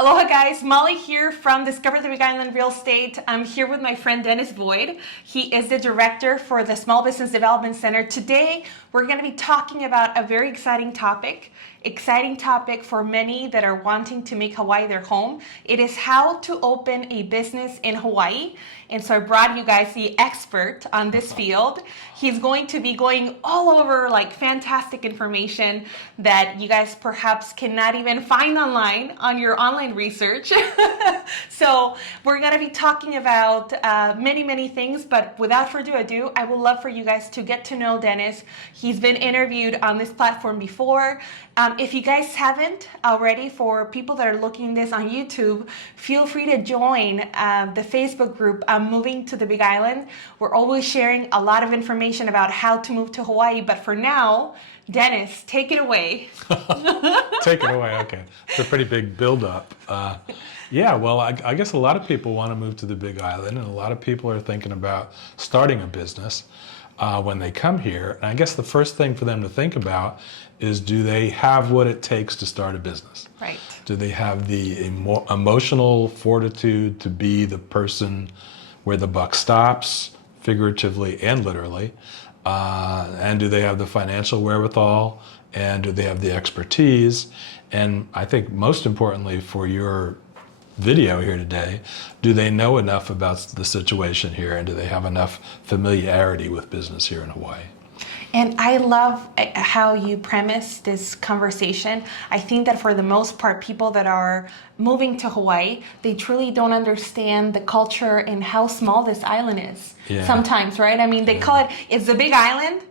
Aloha guys, Maly here from Discover the Big Island Real Estate. I'm here with my friend Dennis Boyd. He is the director for the Small Business Development Center. Today, we're going to be talking about a very exciting topic for many that are wanting to make Hawaii their home. It is how to open a business in Hawaii. And so I brought you guys the expert on this field. He's going to be going all over like fantastic information that you guys perhaps cannot even find online on your online research. So we're going to be talking about many things, but without further ado, I would love for you guys to get to know Dennis. He's been interviewed on this platform before. If you guys haven't already, for people that are looking this on YouTube, feel free to join the Facebook group, Moving to the Big Island. We're always sharing a lot of information about how to move to Hawaii, but for now, Dennis, take it away. Take it away, okay. It's a pretty big build-up. Yeah, well, I guess a lot of people want to move to the Big Island, and a lot of people are thinking about starting a business when they come here. And I guess the first thing for them to think about is, do they have what it takes to start a business? Right. Do they have the emotional fortitude to be the person where the buck stops, figuratively and literally? And do they have the financial wherewithal? And do they have the expertise? And I think most importantly for your video here today, do they know enough about the situation here, and do they have enough familiarity with business here in Hawaii? And I love how you premise this conversation. I think that for the most part, people that are moving to Hawaii, they truly don't understand the culture and how small this island is. Yeah. Sometimes, right? I mean, they call it's a big island,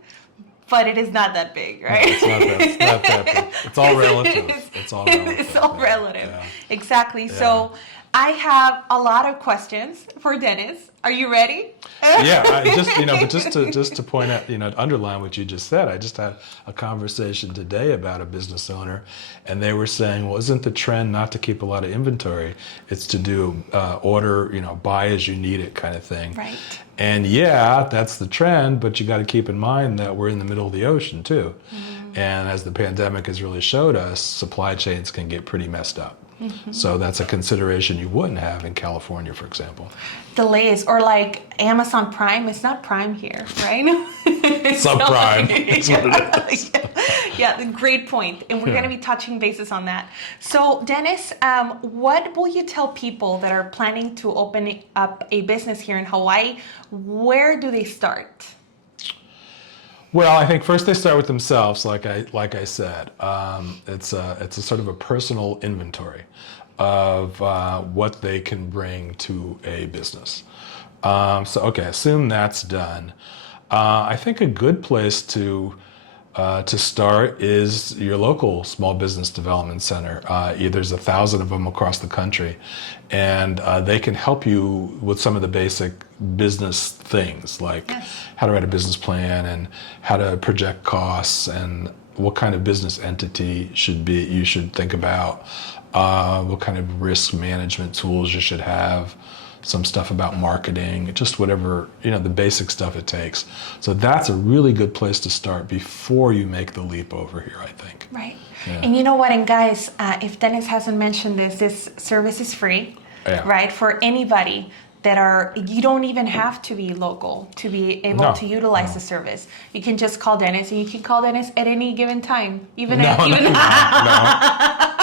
but it is not that big, right? No, it's not that big. It's all relative. It's all relative. It's all relative. Yeah. Exactly. Yeah. So I have a lot of questions for Dennis. Are you ready? Yeah, but just to point out, to underline what you just said, I just had a conversation today about a business owner, and they were saying, well, isn't the trend not to keep a lot of inventory? It's to do order, buy as you need it kind of thing. Right. And yeah, that's the trend, but you got to keep in mind that we're in the middle of the ocean too. Mm-hmm. And as the pandemic has really showed us, supply chains can get pretty messed up. Mm-hmm. So that's a consideration you wouldn't have in California, for example. Delays, or like Amazon Prime, it's not Prime here, right? It's not Prime. That's what it is. Yeah, great point. And we're going to be touching bases on that. So Dennis, what will you tell people that are planning to open up a business here in Hawaii? Where do they start? Well, I think first they start with themselves, like I said. It's a sort of a personal inventory of what they can bring to a business. Assume that's done. I think a good place to start is your local small business development center. There's 1,000 of them across the country, and they can help you with some of the basic business things, like how to write a business plan and how to project costs and what kind of business entity you should think about, what kind of risk management tools you should have, some stuff about marketing, just whatever, the basic stuff it takes. So that's a really good place to start before you make the leap over here, I think. Right. Yeah. And you know what, and guys, if Dennis hasn't mentioned this service is free, right, for anybody you don't even have to be local to be able to utilize the service. You can just call Dennis, and you can call Dennis at any given time. No,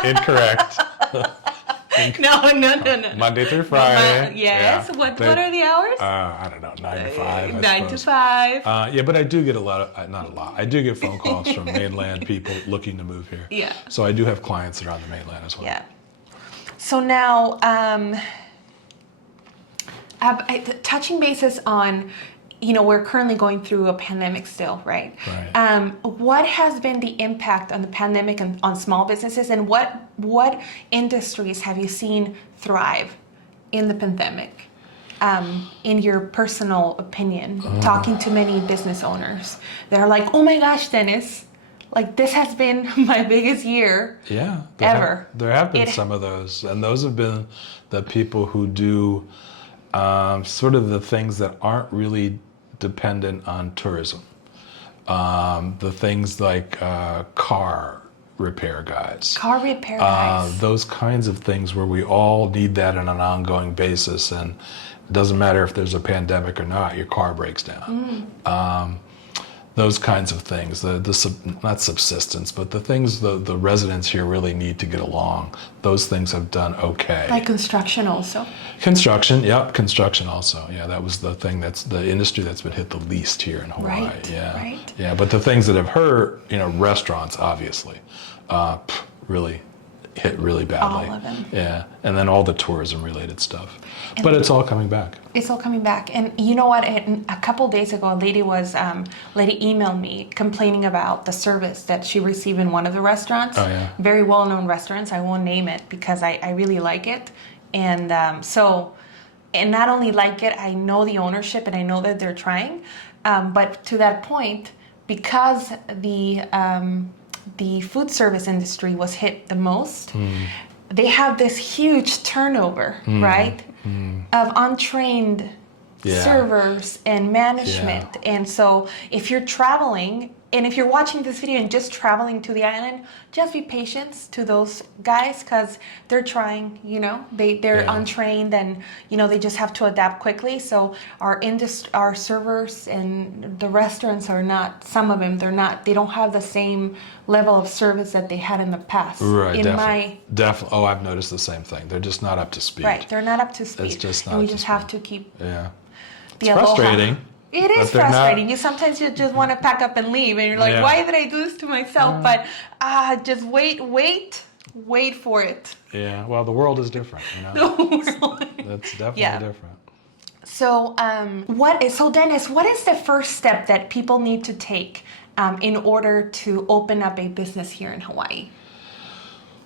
incorrect. No. Monday through Friday. Yes. Yeah. What are the hours? I don't know, 9 to 5. 9 to 5. Yeah, but I do get I do get phone calls from mainland people looking to move here. Yeah. So I do have clients that are on the mainland as well. Yeah. So now, touching bases on, we're currently going through a pandemic still, right? Right. What has been the impact on the pandemic and on small businesses, and what industries have you seen thrive in the pandemic? In your personal opinion, talking to many business owners, they're like, "Oh my gosh, Dennis, like this has been my biggest year ever." There have been some of those, and those have been the people who do sort of the things that aren't really dependent on tourism. The things like car repair guys. Car repair guys. Those kinds of things where we all need that on an ongoing basis, and it doesn't matter if there's a pandemic or not, your car breaks down. Those kinds of things, not subsistence, but the things the residents here really need to get along, those things have done okay. Like construction also. Construction, yep, construction also. Yeah, that was the thing that's the industry that's been hit the least here in Hawaii. Right, yeah, right. yeah. But the things that have hurt, restaurants obviously, really hit really badly. All of them. Yeah, and then all the tourism related stuff. But it's all coming back. It's all coming back. And you know what? A couple days ago, a lady emailed me complaining about the service that she received in one of the restaurants. Oh, yeah. Very well-known restaurants. I won't name it because I really like it. And and not only like it, I know the ownership and I know that they're trying. But to that point, because the food service industry was hit the most, they have this huge turnover, right? Of untrained servers and management. Yeah. And so if you're traveling, and if you're watching this video and just traveling to the island, just be patient to those guys because they're trying, they're untrained and, they just have to adapt quickly. So our servers and the restaurants are not, some of them, they don't have the same level of service that they had in the past. Right, definitely. Oh, I've noticed the same thing. They're just not up to speed. Right, they're not up to speed. It's just not and we up to just speed. have to keep It's frustrating. It is frustrating. You sometimes you just want to pack up and leave, and you're like, "Why did I do this to myself?" But just wait for it. Yeah. Well, the world is different. The world. That's definitely different. So, Dennis, what is the first step that people need to take in order to open up a business here in Hawaii?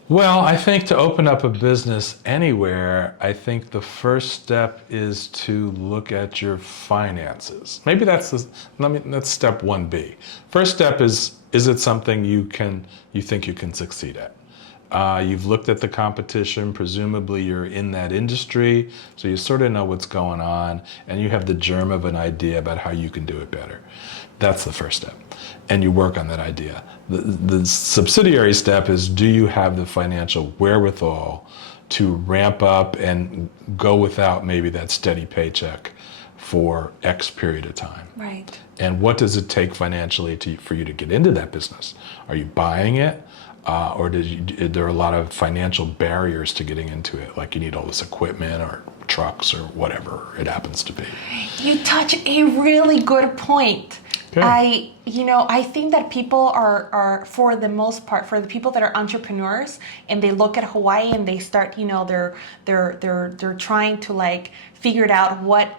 Well, I think to open up a business anywhere, I think the first step is to look at your finances. Maybe that's step 1B. First step is it something you think you can succeed at? You've looked at the competition, presumably you're in that industry, so you sort of know what's going on, and you have the germ of an idea about how you can do it better. That's the first step. And you work on that idea. The subsidiary step is, do you have the financial wherewithal to ramp up and go without maybe that steady paycheck for X period of time? Right. And what does it take financially for you to get into that business? Are you buying it? Or there are a lot of financial barriers to getting into it, like you need all this equipment or trucks or whatever it happens to be. You touch a really good point. Okay. I think that people are for the most part, for the people that are entrepreneurs and they look at Hawaii and they start, they're trying to figure it out what,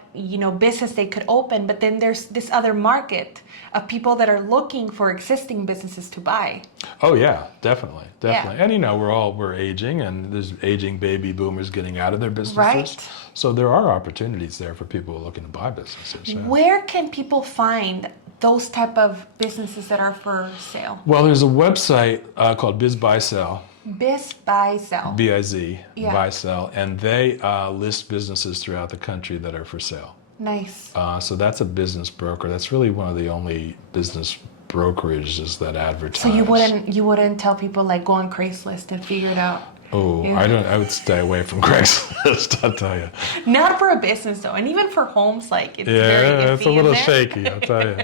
business they could open. But then there's this other market of people that are looking for existing businesses to buy. Oh yeah, definitely. Yeah. And we're aging, and there's aging baby boomers getting out of their businesses. Right. So there are opportunities there for people looking to buy businesses. Yeah. Where can people find those type of businesses that are for sale? Well, there's a website called Biz Buy Sell. Biz Buy Sell. BIZ, Yeah. Buy Sell, and they list businesses throughout the country that are for sale. Nice. So that's a business broker. That's really one of the only business brokerages that advertise. So you wouldn't tell people go on Craigslist and figure it out. Oh, Yeah. I would stay away from Craigslist, I'll tell you. Not for a business though, and even for homes, it's very Yeah, iffy it's a little in there. shaky, I'll tell you.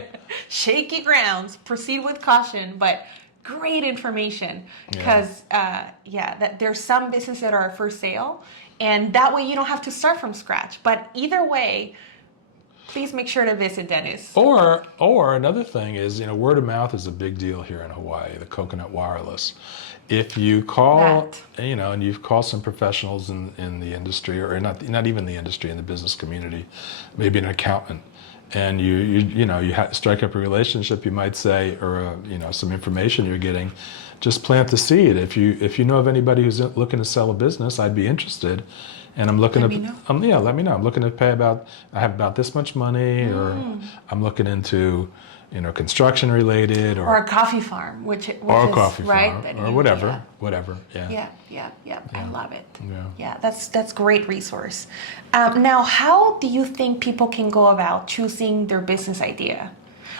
Shaky grounds. Proceed with caution, but great information because that there's some businesses that are for sale, and that way you don't have to start from scratch. But either way, please make sure to visit Dennis. Or another thing is, word of mouth is a big deal here in Hawaii, the coconut wireless. If you call, and you've called some professionals in the industry, or not even the industry, in the business community, maybe an accountant, and you strike up a relationship, you might say, or some information you're getting, just plant the seed. If you know of anybody who's looking to sell a business, I'd be interested. And I'm looking let me know. Let me know. I'm looking to pay I have about this much money, or I'm looking into, construction related, or a coffee farm, which or is, a coffee right, farm, or whatever. Yeah. I love it. Yeah. That's great resource. Now, how do you think people can go about choosing their business idea?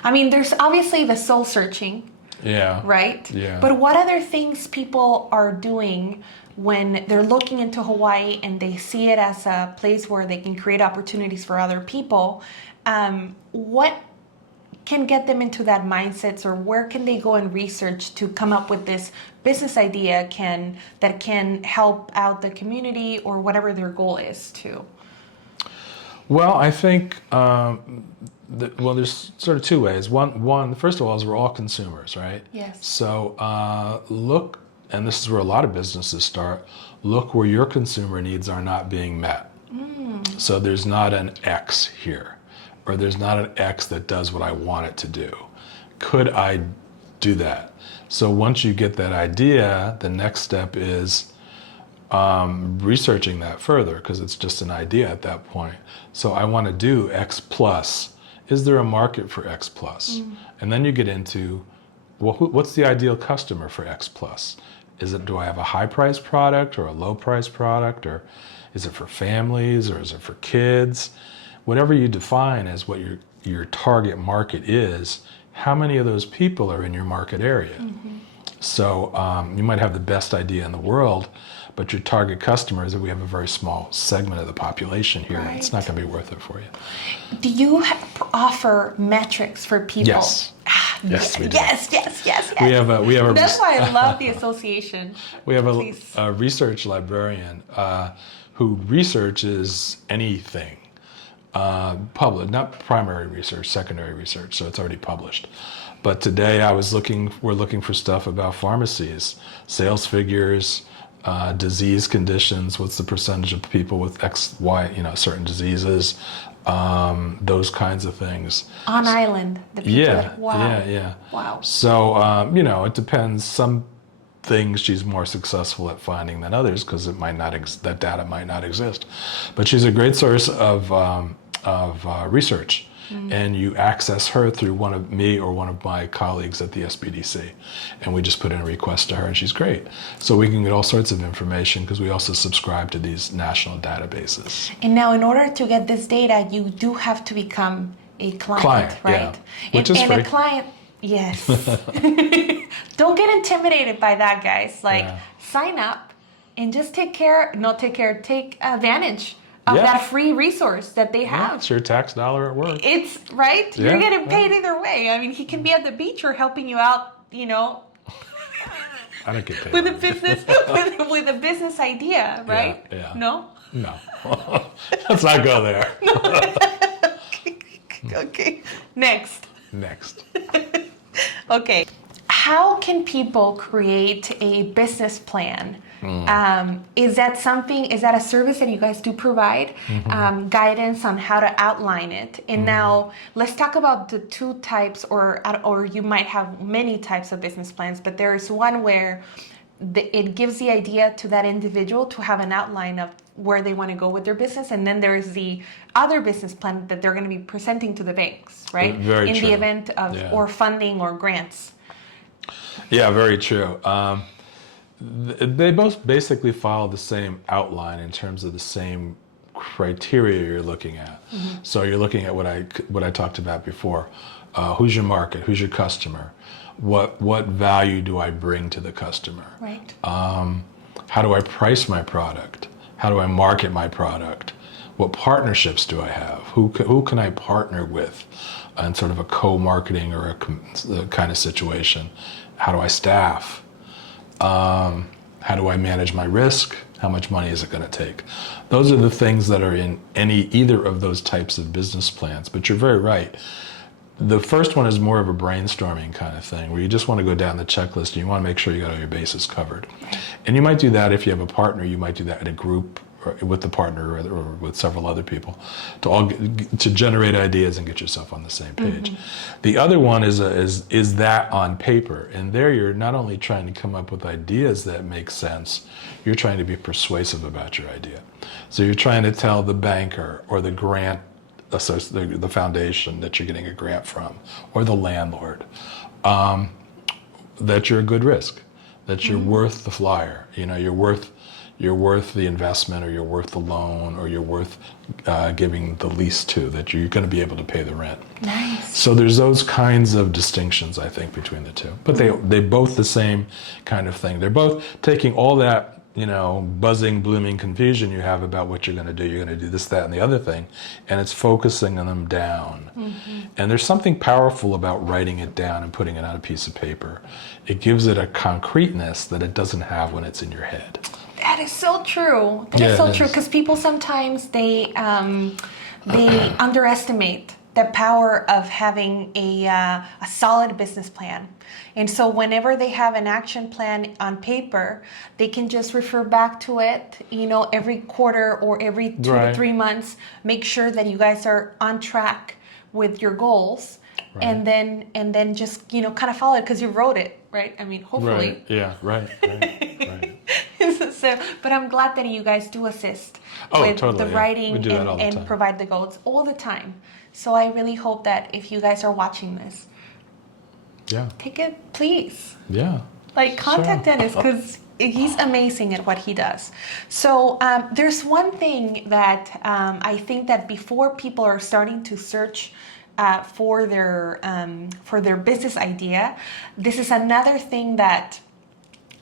I mean, there's obviously the soul searching, Yeah. Right? Yeah. But what other things people are doing when they're looking into Hawaii and they see it as a place where they can create opportunities for other people? What can get them into that mindset, or where can they go and research to come up with this business idea that can help out the community or whatever their goal is too? Well, I think there's sort of two ways. One, first of all, is we're all consumers, right? Yes. So look, and this is where a lot of businesses start. Look where your consumer needs are not being met. So there's not an X here, or there's not an X that does what I want it to do. Could I do that? So once you get that idea, the next step is researching that further, because it's just an idea at that point. So I want to do X plus. Is there a market for X plus? And then you get into, well, what's the ideal customer for X plus? Do I have a high price product or a low price product, or is it for families, or is it for kids? Whatever you define as what your target market is, how many of those people are in your market area? So you might have the best idea in the world, but your target customers, we have a very small segment of the population here, and it's not going to be worth it for you. Do you offer metrics for people? Yes. Yes, we do. Yes. We have a That's why I love the association. We have a research librarian who researches anything, public, not primary research, secondary research, so it's already published. But today we're looking for stuff about pharmacies, sales figures, disease conditions, what's the percentage of people with X, Y, certain diseases, those kinds of things. On island, the people. Yeah. Wow. So, it depends. Some things she's more successful at finding than others, because that data might not exist. But she's a great source of research. And you access her through one of me or one of my colleagues at the SBDC. And we just put in a request to her, and she's great. So we can get all sorts of information, because we also subscribe to these national databases. And now, in order to get this data, you do have to become a client, right? Yeah. Which is free. And a client, yes. Don't get intimidated by that, guys. Sign up and just take advantage of that free resource that they have. Yeah, it's your tax dollar at work. It's right. Yeah, You're getting paid either way. I mean, he can be at the beach or helping you out. I don't get paid with a business with a business idea, right? Yeah. No. Let's not go there. Okay. Next. Okay. How can people create a business plan? Is that a service that you guys do provide? Guidance on how to outline it? And now let's talk about the two types, or you might have many types of business plans, but there is one where it gives the idea to that individual to have an outline of where they want to go with their business, and then there is the other business plan that they're going to be presenting to the banks, right? Very true. The event of or funding or grants. Yeah, very true. They both basically follow the same outline in terms of the same criteria you're looking at. So you're looking at what I talked about before. Who's your market? Who's your customer? What value do I bring to the customer? Right. How do I price my product? How do I market my product? What partnerships do I have? Who can I partner with in sort of a co-marketing or a kind of situation? How do I staff? How do I manage my risk? How much money is it going to take? Those are the things that are in either of those types of business plans. But you're very right. The first one is more of a brainstorming kind of thing, where you just want to go down the checklist and you want to make sure you got all your bases covered. And you might do that if you have a partner. You might do that in a group, or with the partner, or with several other people, to generate ideas and get yourself on the same page. The other one is that on paper, and there you're not only trying to come up with ideas that make sense, you're trying to be persuasive about your idea. So you're trying to tell the banker or the grant the foundation that you're getting a grant from, or the landlord, that you're a good risk, that you're worth the flyer. You're worth you're worth the investment, or you're worth the loan, or you're worth giving the lease to, that you're going to be able to pay the rent. Nice. So there's those kinds of distinctions, I think, between the two. But they both the same kind of thing. They're both taking all that, buzzing, blooming confusion you have about what you're going to do. You're going to do this, that, and the other thing, and it's focusing them down. And there's something powerful about writing it down and putting it on a piece of paper. It gives it a concreteness that it doesn't have when it's in your head. That is so true. That is so true, because people sometimes they underestimate the power of having a solid business plan. And so whenever they have an action plan on paper, they can just refer back to it, every quarter or every 2 to 3 months, make sure that you guys are on track with your goals. Right. And then just, kind of follow it because you wrote it, right? I mean, hopefully. Right. Yeah, right. So, but I'm glad that you guys do assist with totally, the writing and provide the goals all the time. So I really hope that if you guys are watching this, take it, please. Yeah. Contact Dennis, because he's amazing at what he does. So there's one thing that I think that before people are starting to search for their business idea, this is another thing that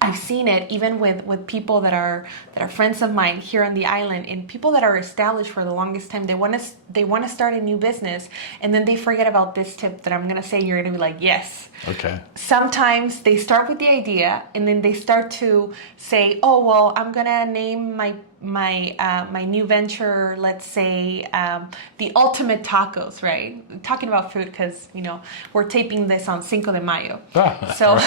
I've seen it even with people that are friends of mine here on the island, and people that are established for the longest time. They want to start a new business, and then they forget about this tip that I'm gonna say. You're gonna be like, yes. Okay. Sometimes they start with the idea, and then they start to say, oh well, I'm gonna name my new venture, let's say, the Ultimate Tacos, right? I'm talking about food because we're taping this on Cinco de Mayo. So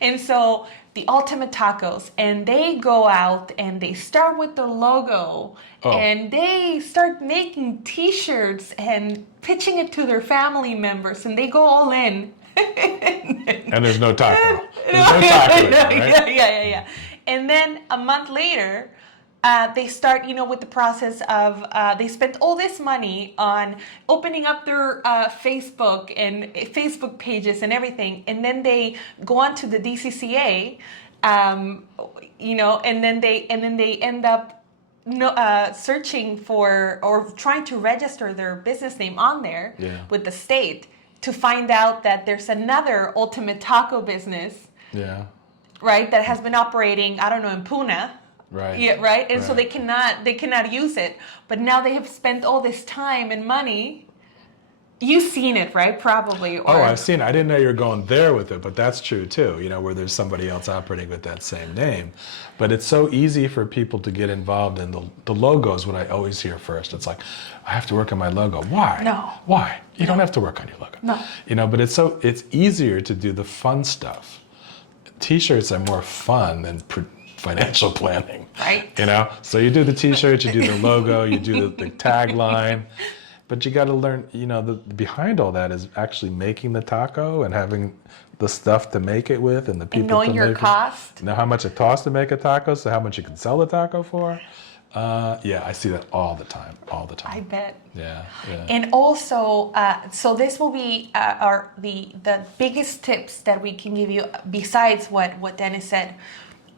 and so the Ultimate Tacos, and they go out and they start with the logo, and they start making T-shirts and pitching it to their family members, and they go all in. And there's no taco. There's no taco, right? Yeah. And then a month later, they start, with the process of, they spent all this money on opening up their Facebook and Facebook pages and everything. And then they go on to the DCCA, and then they end up searching for or trying to register their business name on there with the state, to find out that there's another Ultimate Taco business. Yeah. Right, that has been operating, I don't know, in Puna. Right. Yeah, right? And so they cannot use it. But now they have spent all this time and money. You've seen it, right? Probably. I've seen it. I didn't know you were going there with it, but that's true too, where there's somebody else operating with that same name. But it's so easy for people to get involved in the logo is what I always hear first. It's like, I have to work on my logo. Why? No. Why? You don't have to work on your logo. No. But it's easier to do the fun stuff. T-shirts are more fun than financial planning, right? So you do the T-shirt, you do the logo, you do the tagline, but you got to learn. Behind all that is actually making the taco and having the stuff to make it with, and the people. And knowing your cost. Know how much it costs to make a taco, so how much you can sell the taco for. I see that all the time. I bet. Yeah. And also, so this will be the biggest tips that we can give you besides what Dennis said.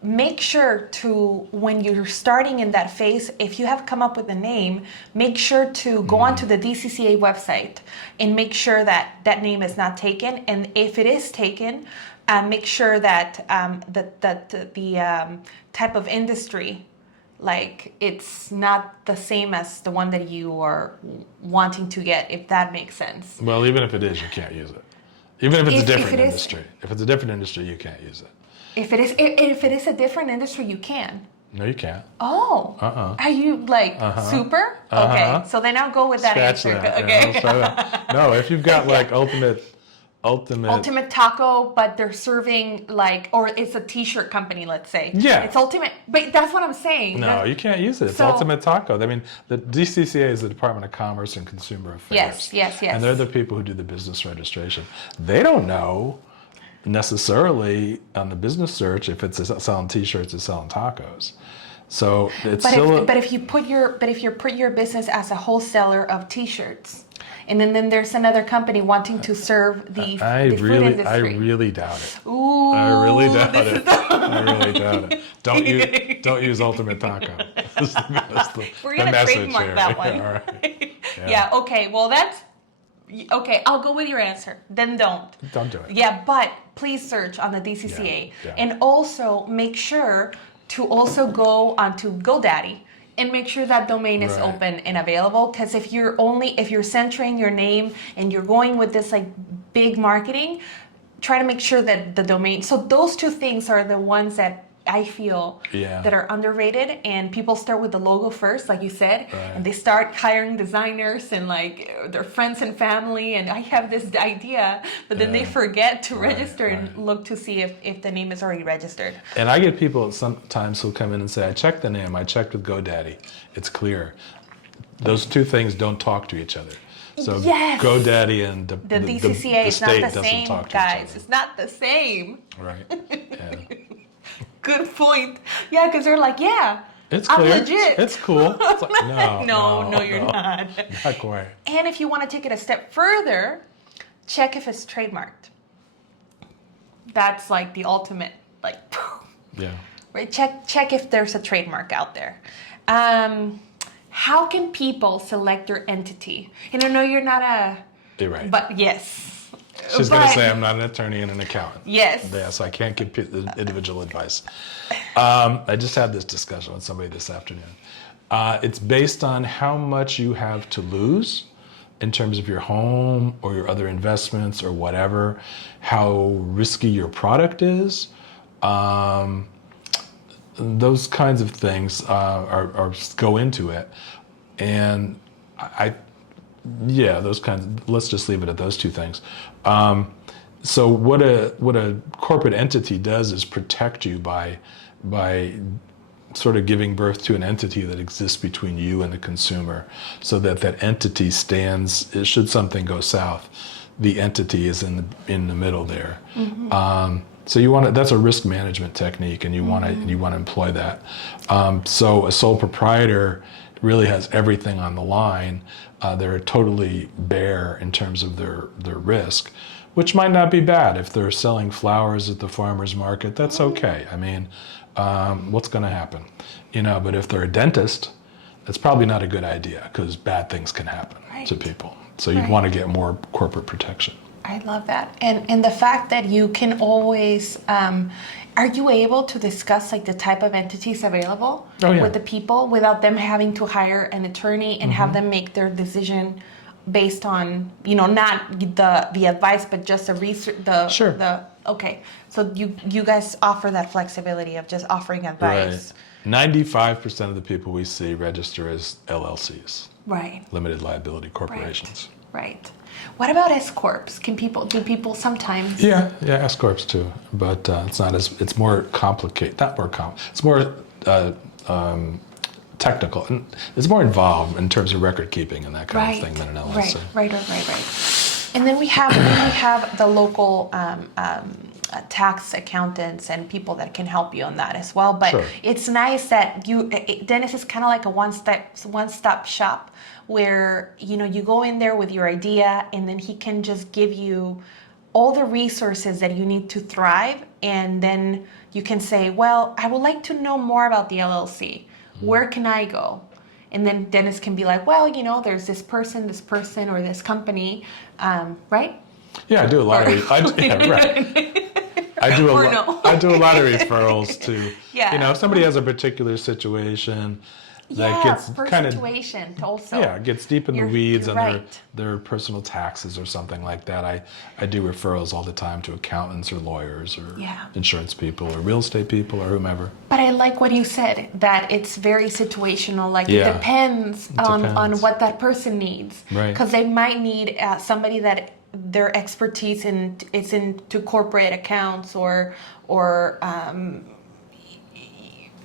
Make sure to, when you're starting in that phase, if you have come up with a name, make sure to go onto the DCCA website and make sure that that name is not taken. And if it is taken, make sure that the type of industry, it's not the same as the one that you are wanting to get, if that makes sense. Well, even if it is, you can't use it. Even if it's a different industry. If it's a different industry, you can't use it. If it is a different industry, you can. No, you can't. Oh. Are you super? Okay. So then I'll go with that answer. That. Okay. Yeah, no, if you've got Ultimate Taco, but they're serving or it's a T-shirt company, let's say. Yeah. It's Ultimate, but that's what I'm saying. No, you can't use it. It's Ultimate Taco. I mean, the DCCA is the Department of Commerce and Consumer Affairs. Yes. And they're the people who do the business registration. They don't know necessarily on the business search if it's selling T-shirts or selling tacos. So it's but if you put your business as a wholesaler of T-shirts, and then there's another company wanting to serve the food industry. I really doubt it. Ooh, I really doubt it. I really doubt it. Don't use Ultimate Taco. We're gonna trademark that one. All right. Yeah. Okay. Well, that's okay. I'll go with your answer. Then don't. Don't do it. Yeah, but please search on the DCCA, and also make sure to also go onto GoDaddy and make sure that domain is open and available. Because if you're centering your name and you're going with this like big marketing, try to make sure that the domain. So those two things are the ones that I feel that are underrated, and people start with the logo first, like you said, and they start hiring designers and like their friends and family, and I have this idea, but then they forget to register and look to see if the name is already registered. And I get people sometimes who'll come in and say, I checked the name, I checked with GoDaddy, it's clear. Those two things don't talk to each other. So GoDaddy and the DCCA the is not state the doesn't same, talk to guys. each other. It's not the same. Right. Yeah. Good point. Yeah, because they're like, it's I'm clear. legit. It's cool. It's like, no, you're not. Not quite. And if you want to take it a step further, check if it's trademarked. That's like the ultimate, like, right? Check if there's a trademark out there. How can people select your entity? And I know you're not You're right. but yes. She's going to say I'm not an attorney and an accountant. Yes. Yeah, so I can't give individual advice. I just had this discussion with somebody this afternoon. It's based on how much you have to lose in terms of your home or your other investments or whatever, how risky your product is. Those kinds of things go into it. And those kinds. Let's just leave it at those two things. So what a corporate entity does is protect you by sort of giving birth to an entity that exists between you and the consumer, so that entity stands. Should something go south, the entity is in the middle there. Mm-hmm. So that's a risk management technique, and you want to employ that. So a sole proprietor really has everything on the line. They're totally bare in terms of their risk, which might not be bad. If they're selling flowers at the farmer's market, that's okay. I mean, what's going to happen? But if they're a dentist, that's probably not a good idea, because bad things can happen to people. So you'd want to get more corporate protection. I love that. And the fact that you can always, are you able to discuss like the type of entities available with the people without them having to hire an attorney and have them make their decision based on, not the advice, but just the research, okay. So you guys offer that flexibility of just offering advice. Right. 95% of the people we see register as LLCs. Right. Limited liability corporations. Right. What about S corps? Do people sometimes? Yeah, S corps too, but it's more complicated. Not more complicated. It's more technical, and it's more involved in terms of record keeping and that kind of thing than an LLC. Right. And then we have the local tax accountants and people that can help you on that as well. But it's nice that Dennis is kind of like a one-stop shop, where you go in there with your idea, and then he can just give you all the resources that you need to thrive, and then you can say, well, I would like to know more about the LLC. Where can I go? And then Dennis can be like, well, there's this person, or this company, right? Yeah, I do a lot of I do a lot of referrals to, if somebody has a particular situation that gets kind of situation also. Yeah, gets deep in the weeds on their personal taxes or something like that. I do referrals all the time to accountants or lawyers or insurance people or real estate people or whomever. But I like what you said, that it's very situational. Like it depends on what that person needs. Right. Because they might need somebody that their expertise is into corporate accounts or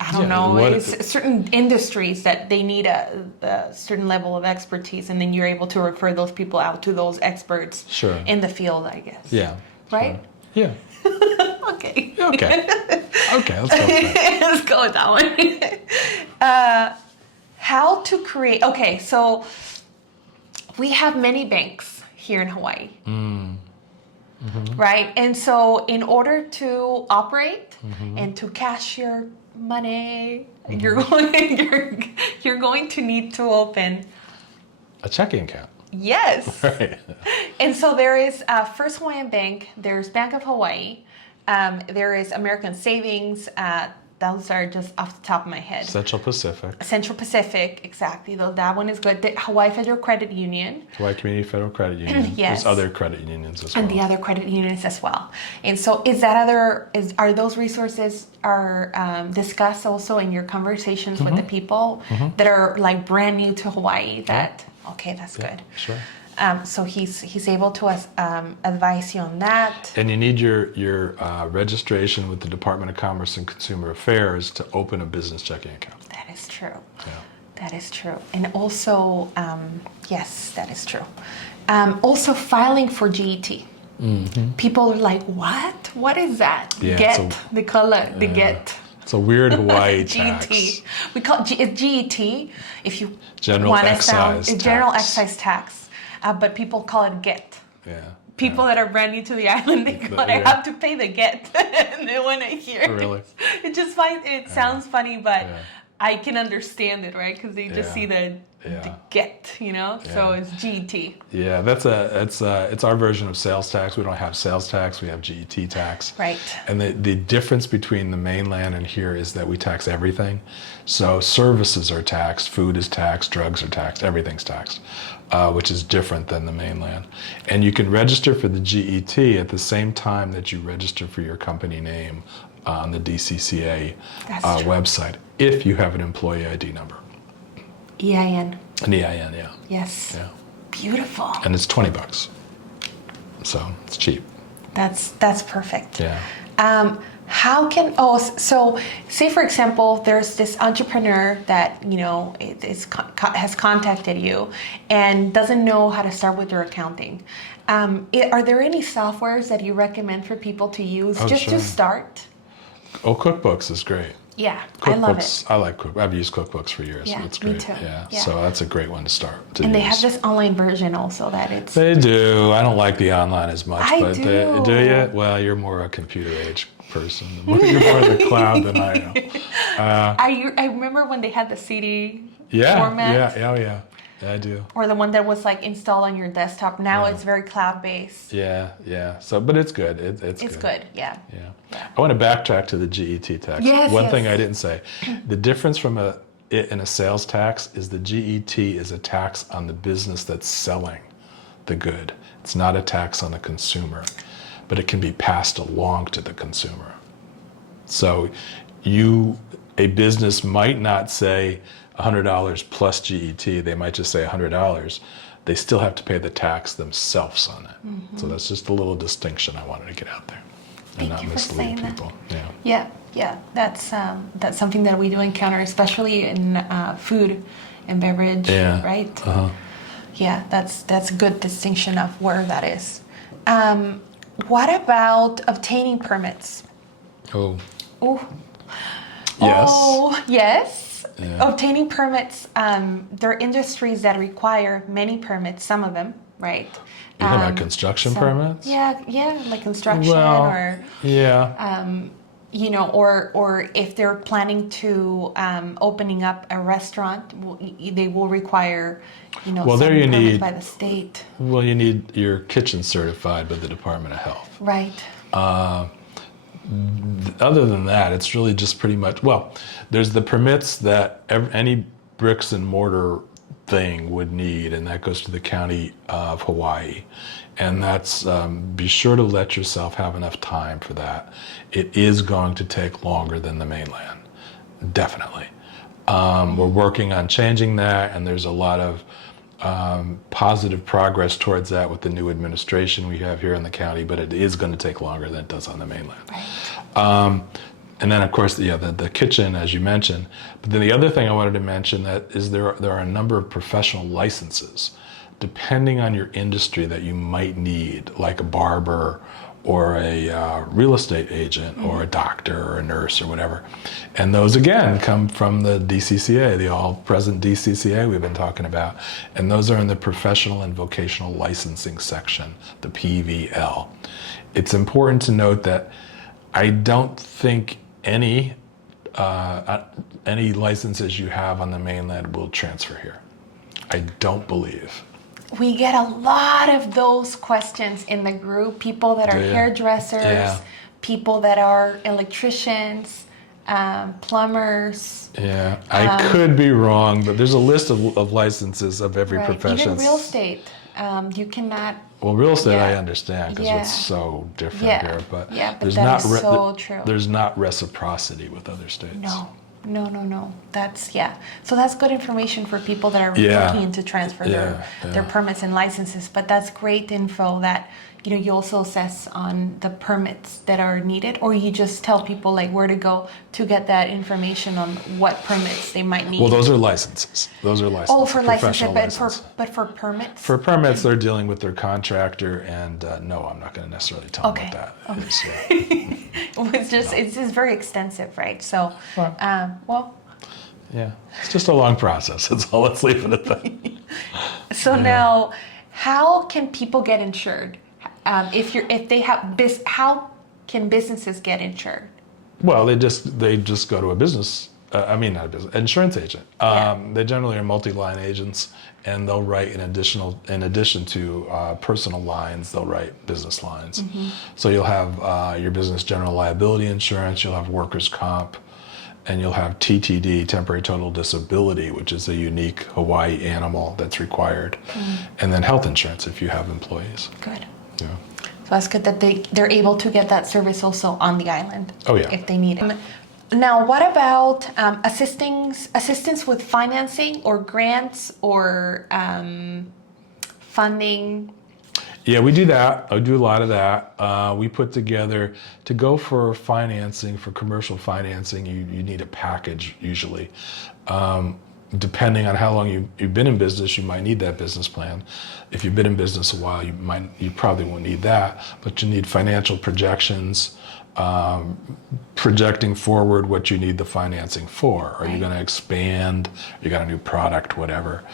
I don't know, certain industries that they need a certain level of expertise, and then you're able to refer those people out to those experts in the field, I guess. Yeah. Right? Sure. Yeah. Okay. Okay, let's go with that. Let's go with that one. How to create... Okay, so we have many banks here in Hawaii. Right? And so in order to operate and to cash your money, you're going to need to open a checking account. Yes. Right. And so there is First Hawaiian Bank, there's Bank of Hawaii, there is American Savings, those are just off the top of my head. Central Pacific. Central Pacific, exactly. Though that one is good. The Hawaii Federal Credit Union. Hawaii Community Federal Credit Union. Yes. There's other credit unions as well. And the other credit unions as well. And so are those resources discussed also in your conversations with the people that are like brand new to Hawaii? Okay, that's good. Sure. So he's able to advise you on that. And you need your registration with the Department of Commerce and Consumer Affairs to open a business checking account. That is true. Yeah. That is true. And also, yes, that is true. Also filing for GET. People are like, what? What is that? Yeah, they call it the GET. It's a weird Hawaii tax. GET. We call it GET if you General want to excise sound tax. General excise tax. But people call it GET. Yeah. People that are brand new to the island, they call it, I have to pay the GET. And they want to hear Really? it sounds funny, but I can understand it, right? Because they just see the GET, so it's GET. Yeah, it's our version of sales tax. We don't have sales tax, we have GET tax. Right. And the difference between the mainland and here is that we tax everything. So services are taxed, food is taxed, drugs are taxed, everything's taxed, which is different than the mainland. And you can register for the GET at the same time that you register for your company name on the DCCA website, if you have an employee ID number. EIN. An EIN, yeah. Yes. Yeah. Beautiful. And it's $20. So it's cheap. That's perfect. Yeah. So say for example, there's this entrepreneur that, has contacted you and doesn't know how to start with their accounting. Are there any softwares that you recommend for people to use to start? Oh, QuickBooks is great. Yeah, QuickBooks, I love it. I like QuickBooks. I've used QuickBooks for years. Yeah, It's great. me too. Yeah. Yeah. So that's a great one to start. They have this online version also that it's... They do. I don't like the online as much. I do. Do you? Well, you're more a computer age person. You're more of the cloud than I am. I remember when they had the CD format. Yeah, I do. Or the one that was like installed on your desktop. Now it's very cloud-based. Yeah. So, but it's good. It's good. Yeah. I want to backtrack to the GET tax. One thing I didn't say. The difference from in a sales tax is the GET is a tax on the business that's selling the good. It's not a tax on the consumer, but it can be passed along to the consumer. So a business might not say $100 plus GET, they might just say $100. They still have to pay the tax themselves on it. So that's just a little distinction I wanted to get out there and not mislead people. Yeah. That's something that we do encounter, especially in food and beverage, right? Yeah, that's a good distinction of where that is. What about obtaining permits? Oh. Yes. Oh, yes. Yeah. Obtaining permits, there are industries that require many permits, some of them, right? You're talking about construction permits? Yeah, like construction or if they're planning to opening up a restaurant, they will require, some permits by the state. Well, you need your kitchen certified by the Department of Health. Right. Other than that, it's really just pretty much, there's the permits that any bricks and mortar thing would need, and that goes to the County of Hawaii. And that's, be sure to let yourself have enough time for that. It is going to take longer than the mainland, definitely. We're working on changing that, and there's a lot of positive progress towards that with the new administration we have here in the county, but it is going to take longer than it does on the mainland. Right. And then, of course, the kitchen, as you mentioned. But then the other thing I wanted to mention that is there are a number of professional licenses, depending on your industry, that you might need, like a barber or a real estate agent or a doctor or a nurse or whatever. And those, again, come from the DCCA, the all-present DCCA we've been talking about. And those are in the professional and vocational licensing section, the PVL. It's important to note that I don't think any licenses you have on the mainland will transfer here. I don't believe. We get a lot of those questions in the group. People that are hairdressers, people that are electricians, plumbers. Yeah, I could be wrong, but there's a list of licenses of every profession. Even real estate, you cannot. Well, real estate I understand because it's so different here, but there's that not is so true. There's not reciprocity with other states. No. That's So that's good information for people that are looking to transfer their permits and licenses. But that's great info that you also assess on the permits that are needed, or you just tell people like where to go to get that information on what permits they might need. Well, those are licenses. Oh, for licenses, but for permits. For permits, they're dealing with their contractor, and no, I'm not going to necessarily tell them what that is. It's just very extensive, right? So, yeah, it's just a long process. That's all. Let's leave it at that. So now, how can people get insured? How can businesses get insured? Well, they just go to a business. Not a business, insurance agent. They generally are multi-line agents, and they'll write in addition to personal lines, they'll write business lines. Mm-hmm. So you'll have your business general liability insurance, you'll have workers' comp, and you'll have TTD, temporary total disability, which is a unique Hawaii animal that's required, and then health insurance if you have employees. Good. Yeah. So that's good that they're able to get that service also on the island. Oh yeah. If they need it. Now, what about assistance with financing or grants or funding? Yeah, we do that. I do a lot of that. We put together, to go for financing, for commercial financing, you need a package usually. Depending on how long you've been in business, you might need that business plan. If you've been in business a while, you probably won't need that, but you need financial projections, projecting forward what you need the financing for. Are you going to expand? You got a new product, whatever.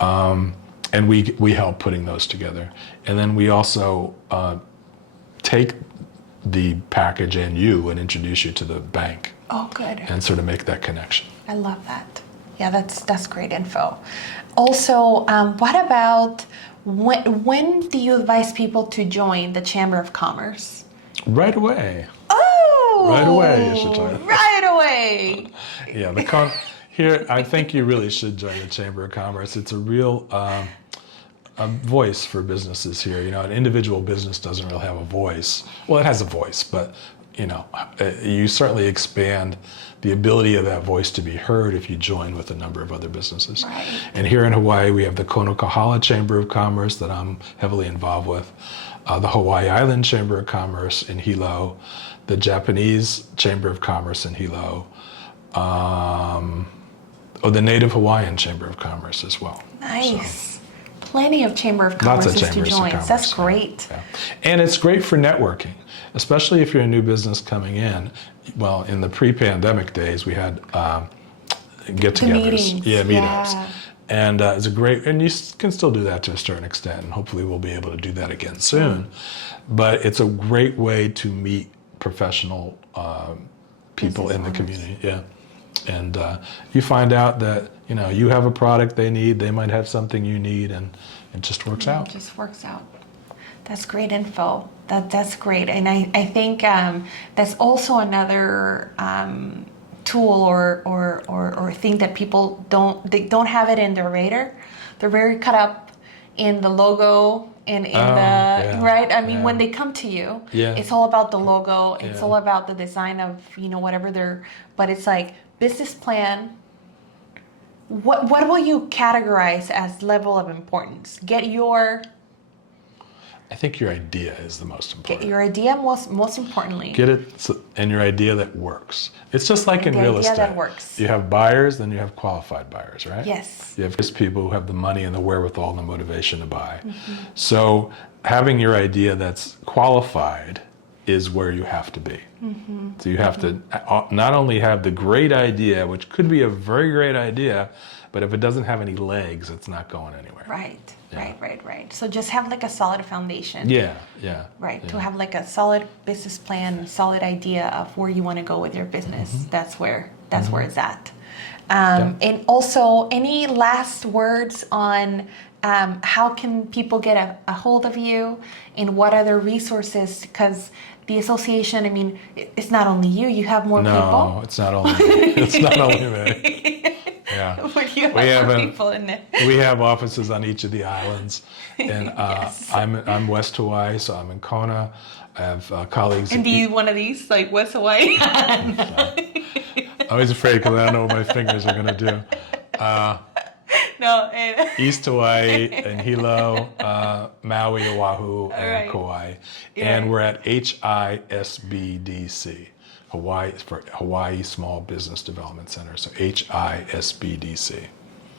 And we help putting those together. And then we also take the package and introduce you to the bank. Oh, good. And sort of make that connection. I love that. Yeah, that's great info. Also, what about when do you advise people to join the Chamber of Commerce? Right away. Oh! Right away, you should join. Right away. Yeah, here, I think you really should join the Chamber of Commerce. It's a real a voice for businesses here. An individual business doesn't really have a voice. Well, it has a voice, but you certainly expand the ability of that voice to be heard if you join with a number of other businesses. Right. And here in Hawaii, we have the Konokahala Chamber of Commerce that I'm heavily involved with, the Hawaii Island Chamber of Commerce in Hilo, the Japanese Chamber of Commerce in Hilo, the Native Hawaiian Chamber of Commerce as well. Nice. So, plenty of Chamber of Commerce to join. That's great. Yeah. And it's great for networking, especially if you're a new business coming in. Well, in the pre-pandemic days, we had get-togethers. Meetups. Yeah. And it's and you can still do that to a certain extent, and hopefully we'll be able to do that again soon. But it's a great way to meet professional people in the community. Yeah. And you find out that, you have a product they need, they might have something you need, and it just works out. It just works out. That's great info. That's great. And I think that's also another tool or thing that people don't have it in their radar. They're very caught up in the logo and right? I mean, when they come to you, it's all about the logo. It's all about the design of, whatever but it's like business plan. What will you categorize as level of importance? I think your idea is the most important. Get your idea most importantly. Get it, and your idea that works. It's just like in real estate. That works. You have buyers, then you have qualified buyers, right? Yes. You have people who have the money and the wherewithal and the motivation to buy. Mm-hmm. So having your idea that's qualified is where you have to be. So you have to not only have the great idea, which could be a very great idea, but if it doesn't have any legs, it's not going anywhere. Right. Yeah. Right. So just have like a solid foundation. Yeah. Right. Yeah. To have like a solid business plan, a solid idea of where you want to go with your business. That's where it's at. And also, any last words on how can people get a hold of you and what other resources? Because the association, I mean, it's not only you. You have more people. No, it's not only it's not only me. Yeah. But you have more people in it. We have offices on each of the islands, and Yes. I'm West Hawaii, so I'm in Kona. I have colleagues. And do you one of these like West Hawaii? I'm always afraid because I don't know what my fingers are going to do. No. East Hawaii and Hilo, Maui, Oahu, and Right. Kauai. Yeah. And we're at HISBDC, Hawaii for Hawaii Small Business Development Center. So HISBDC.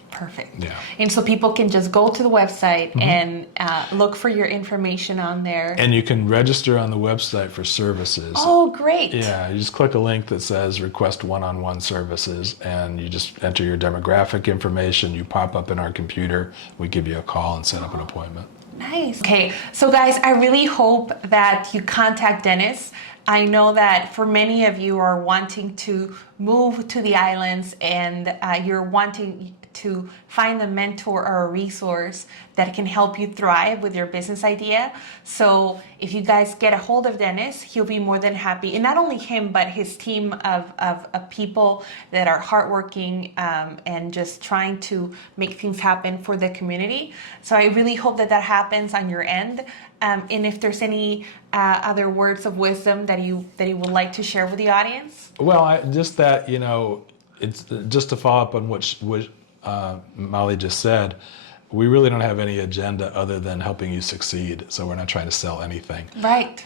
Perfect. Yeah. And so people can just go to the website and look for your information on there. And you can register on the website for services. Oh, great. Yeah, you just click a link that says request one-on-one services, and you just enter your demographic information. You pop up in our computer. We give you a call and set up an appointment. Nice. Okay, so guys, I really hope that you contact Dennis. I know that for many of you are wanting to move to the islands and you're wanting to find a mentor or a resource that can help you thrive with your business idea. So if you guys get a hold of Dennis, he'll be more than happy. And not only him, but his team of people that are hardworking and just trying to make things happen for the community. So I really hope that happens on your end. And if there's any other words of wisdom that you would like to share with the audience. Well, just that, it's just to follow up on what Maly just said. We really don't have any agenda other than helping you succeed. So we're not trying to sell anything. Right.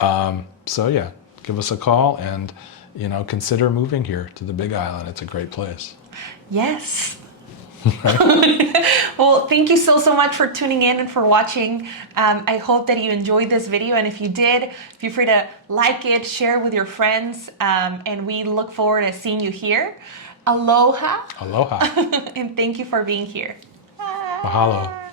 So yeah, give us a call and, consider moving here to the Big Island. It's a great place. Yes. Well, thank you so much for tuning in and for watching. I hope that you enjoyed this video, and if you did, feel free to like it, share it with your friends, and we look forward to seeing you here. Aloha. Aloha. And thank you for being here. Mahalo.